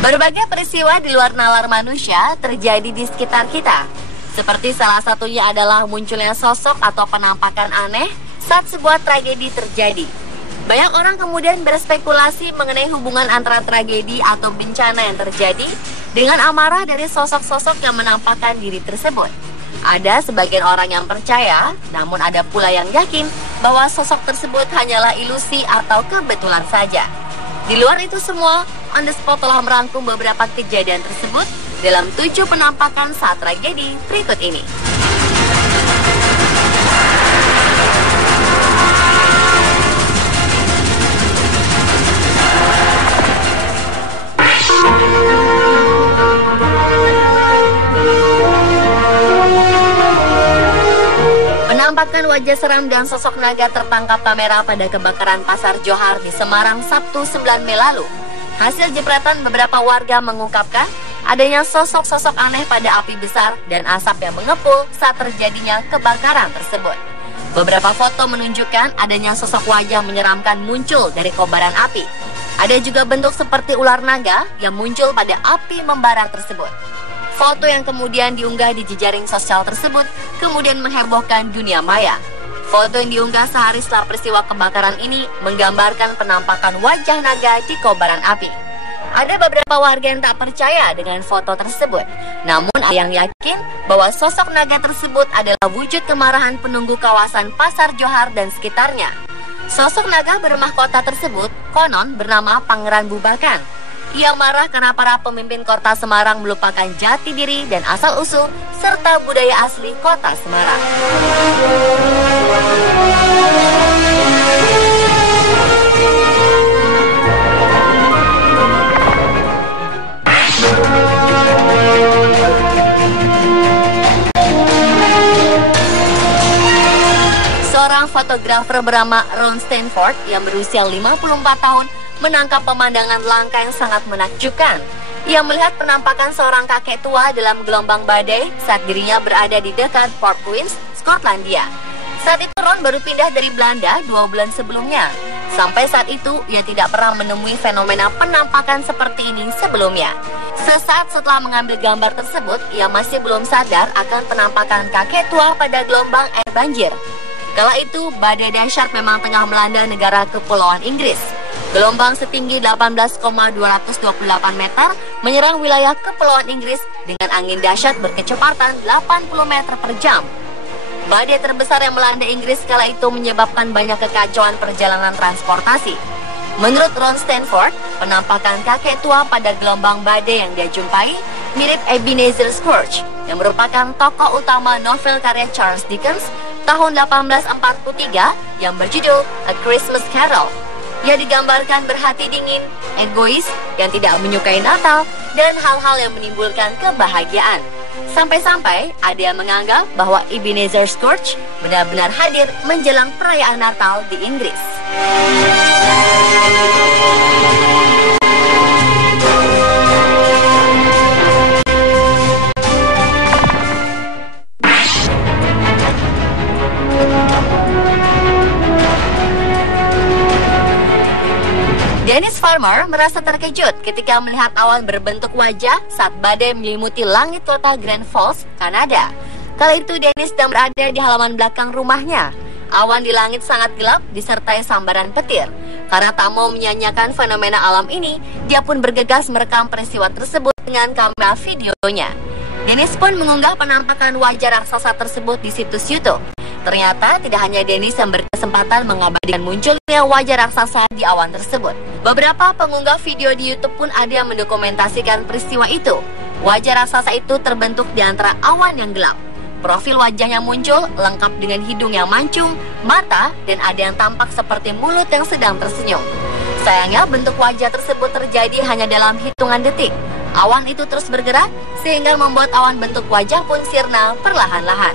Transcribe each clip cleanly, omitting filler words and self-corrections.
Berbagai peristiwa di luar nalar manusia terjadi di sekitar kita. Seperti salah satunya adalah munculnya sosok atau penampakan aneh saat sebuah tragedi terjadi. Banyak orang kemudian berspekulasi mengenai hubungan antara tragedi atau bencana yang terjadi dengan amarah dari sosok-sosok yang menampakkan diri tersebut. Ada sebagian orang yang percaya, namun ada pula yang yakin bahwa sosok tersebut hanyalah ilusi atau kebetulan saja. Di luar itu semua, On The Spot telah merangkum beberapa kejadian tersebut dalam 7 penampakan saat tragedi berikut ini. Penampakan wajah seram dan sosok naga tertangkap kamera pada kebakaran Pasar Johar di Semarang Sabtu 9 Mei lalu. Hasil jepretan beberapa warga mengungkapkan adanya sosok-sosok aneh pada api besar dan asap yang mengepul saat terjadinya kebakaran tersebut. Beberapa foto menunjukkan adanya sosok wajah menyeramkan muncul dari kobaran api. Ada juga bentuk seperti ular naga yang muncul pada api membara tersebut. Foto yang kemudian diunggah di jejaring sosial tersebut kemudian menghebohkan dunia maya. Foto yang diunggah sehari setelah peristiwa kebakaran ini menggambarkan penampakan wajah naga di kobaran api. Ada beberapa warga yang tak percaya dengan foto tersebut. Namun ada yang yakin bahwa sosok naga tersebut adalah wujud kemarahan penunggu kawasan Pasar Johar dan sekitarnya. Sosok naga bermahkota tersebut konon bernama Pangeran Bubakan. Ia marah karena para pemimpin kota Semarang melupakan jati diri dan asal-usul serta budaya asli kota Semarang. Seorang fotografer bernama Ron Stanford yang berusia 54 tahun menangkap pemandangan langka yang sangat menakjubkan. Ia melihat penampakan seorang kakek tua dalam gelombang badai saat dirinya berada di dekat Port Queens, Skotlandia. Saat itu Ron baru pindah dari Belanda 2 bulan sebelumnya. Sampai saat itu, ia tidak pernah menemui fenomena penampakan seperti ini sebelumnya. Sesaat setelah mengambil gambar tersebut, ia masih belum sadar akan penampakan kakek tua pada gelombang air banjir. Kala itu, badai dahsyat memang tengah melanda negara Kepulauan Inggris. Gelombang setinggi 18,228 meter menyerang wilayah Kepulauan Inggris dengan angin dahsyat berkecepatan 80 meter per jam. Badai terbesar yang melanda Inggris kala itu menyebabkan banyak kekacauan perjalanan transportasi. Menurut Ron Stanford, penampakan kakek tua pada gelombang badai yang dia jumpai mirip Ebenezer Scrooge, yang merupakan tokoh utama novel karya Charles Dickens tahun 1843 yang berjudul A Christmas Carol. Ia digambarkan berhati dingin, egois, yang tidak menyukai Natal, dan hal-hal yang menimbulkan kebahagiaan. Sampai-sampai ada yang menganggap bahwa Ebenezer Scrooge benar-benar hadir menjelang perayaan Natal di Inggris. Dennis Farmer merasa terkejut ketika melihat awan berbentuk wajah saat badai menyelimuti langit kota Grand Falls, Kanada. Kala itu Dennis sedang berada di halaman belakang rumahnya. Awan di langit sangat gelap disertai sambaran petir. Karena tak mau menyanyiakan fenomena alam ini, dia pun bergegas merekam peristiwa tersebut dengan kamera videonya. Dennis pun mengunggah penampakan wajah raksasa tersebut di situs YouTube. Ternyata tidak hanya Dennis yang berkesempatan mengabadikan munculnya wajah raksasa di awan tersebut. Beberapa pengunggah video di YouTube pun ada yang mendokumentasikan peristiwa itu. Wajah raksasa itu terbentuk di antara awan yang gelap. Profil wajahnya muncul lengkap dengan hidung yang mancung, mata, dan ada yang tampak seperti mulut yang sedang tersenyum. Sayangnya bentuk wajah tersebut terjadi hanya dalam hitungan detik. Awan itu terus bergerak sehingga membuat awan bentuk wajah pun sirna perlahan-lahan.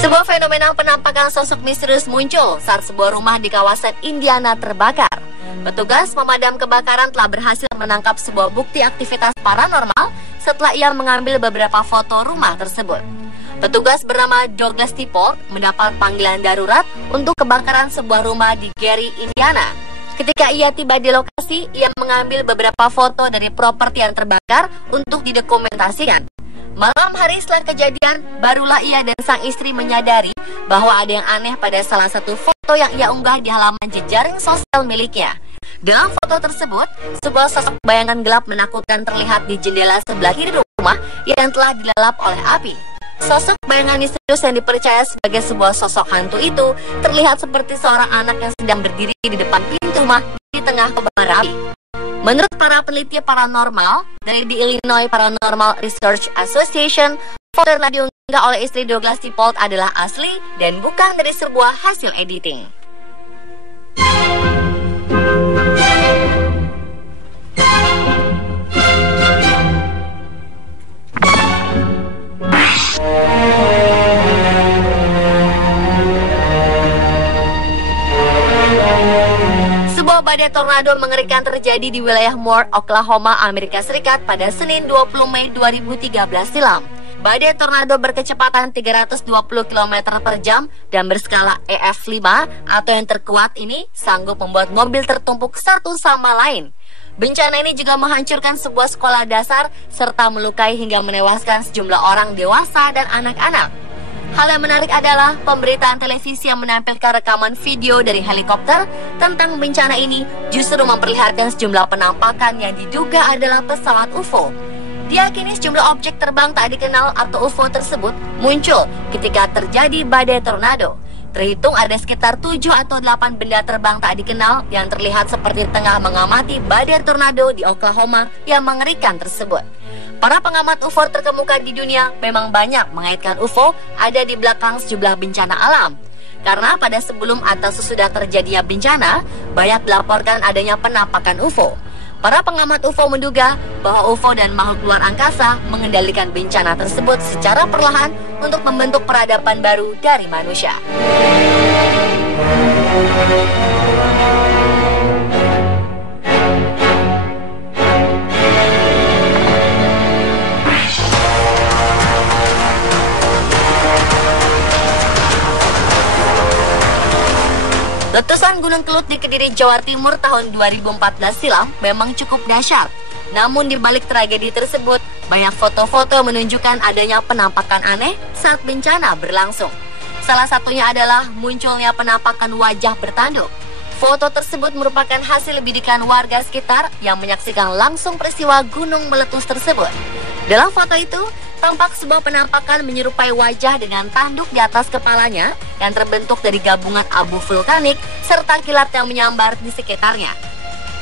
Sebuah fenomena penampakan sosok misterius muncul saat sebuah rumah di kawasan Indiana terbakar. Petugas pemadam kebakaran telah berhasil menangkap sebuah bukti aktivitas paranormal setelah ia mengambil beberapa foto rumah tersebut. Petugas bernama Douglas Tiport mendapat panggilan darurat untuk kebakaran sebuah rumah di Gary, Indiana. Ketika ia tiba di lokasi, ia mengambil beberapa foto dari properti yang terbakar untuk didokumentasikan. Malam hari setelah kejadian, barulah ia dan sang istri menyadari bahwa ada yang aneh pada salah satu foto yang ia unggah di halaman jejaring sosial miliknya. Dalam foto tersebut, sebuah sosok bayangan gelap menakutkan terlihat di jendela sebelah kiri rumah yang telah dilalap oleh api. Sosok bayangan misterius yang dipercaya sebagai sebuah sosok hantu itu terlihat seperti seorang anak yang sedang berdiri di depan pintu rumah di tengah kobaran api. Menurut para peneliti paranormal dari The Illinois Paranormal Research Association, foto yang diunggah oleh istri Douglas Tiport adalah asli dan bukan dari sebuah hasil editing. Sebuah badai tornado mengerikan terjadi di wilayah Moore, Oklahoma, Amerika Serikat pada Senin 20 Mei 2013 silam. Badai tornado berkecepatan 320 km per jam dan berskala EF5 atau yang terkuat ini sanggup membuat mobil tertumpuk satu sama lain. Bencana ini juga menghancurkan sebuah sekolah dasar serta melukai hingga menewaskan sejumlah orang dewasa dan anak-anak. Hal yang menarik adalah pemberitaan televisi yang menampilkan rekaman video dari helikopter tentang bencana ini justru memperlihatkan sejumlah penampakan yang diduga adalah pesawat UFO. Diyakini sejumlah objek terbang tak dikenal atau UFO tersebut muncul ketika terjadi badai tornado. Terhitung ada sekitar 7 atau 8 benda terbang tak dikenal yang terlihat seperti tengah mengamati badai tornado di Oklahoma yang mengerikan tersebut. Para pengamat UFO terkemuka di dunia memang banyak mengaitkan UFO ada di belakang sejumlah bencana alam. Karena pada sebelum atau sesudah terjadinya bencana, banyak dilaporkan adanya penampakan UFO. Para pengamat UFO menduga bahwa UFO dan makhluk luar angkasa mengendalikan bencana tersebut secara perlahan untuk membentuk peradaban baru dari manusia. Letusan Gunung Kelut di Kediri, Jawa Timur tahun 2014 silam memang cukup dahsyat. Namun di balik tragedi tersebut, banyak foto-foto menunjukkan adanya penampakan aneh saat bencana berlangsung. Salah satunya adalah munculnya penampakan wajah bertanduk. Foto tersebut merupakan hasil bidikan warga sekitar yang menyaksikan langsung peristiwa gunung meletus tersebut. Dalam foto itu, tampak sebuah penampakan menyerupai wajah dengan tanduk di atas kepalanya yang terbentuk dari gabungan abu vulkanik serta kilat yang menyambar di sekitarnya.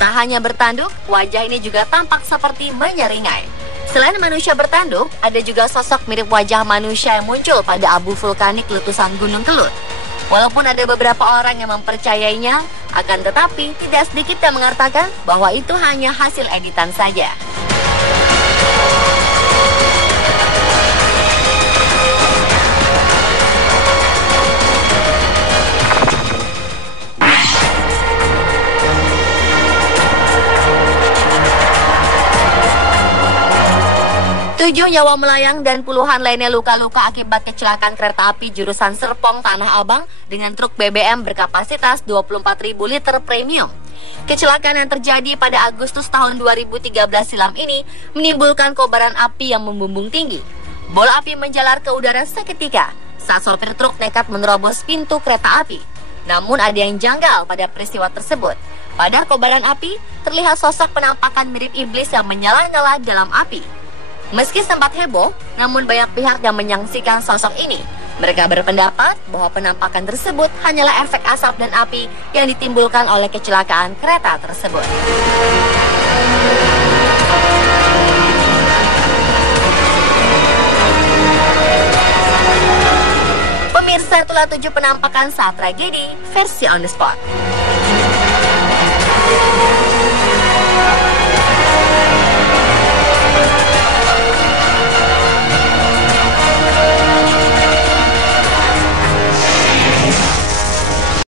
Tak hanya bertanduk, wajah ini juga tampak seperti menyeringai. Selain manusia bertanduk, ada juga sosok mirip wajah manusia yang muncul pada abu vulkanik letusan Gunung Kelut. Walaupun ada beberapa orang yang mempercayainya, akan tetapi tidak sedikit yang mengatakan bahwa itu hanya hasil editan saja. Tujuh nyawa melayang dan puluhan lainnya luka-luka akibat kecelakaan kereta api jurusan Serpong Tanah Abang dengan truk BBM berkapasitas 24.000 liter premium. Kecelakaan yang terjadi pada Agustus tahun 2013 silam ini menimbulkan kobaran api yang membumbung tinggi. Bola api menjalar ke udara seketika saat sopir truk nekat menerobos pintu kereta api. Namun ada yang janggal pada peristiwa tersebut. Pada kobaran api terlihat sosok penampakan mirip iblis yang menyala-nyala dalam api. Meski sempat heboh, namun banyak pihak yang menyaksikan sosok ini. Mereka berpendapat bahwa penampakan tersebut hanyalah efek asap dan api yang ditimbulkan oleh kecelakaan kereta tersebut. Pemirsa, itulah 7 penampakan saat tragedi versi on the spot.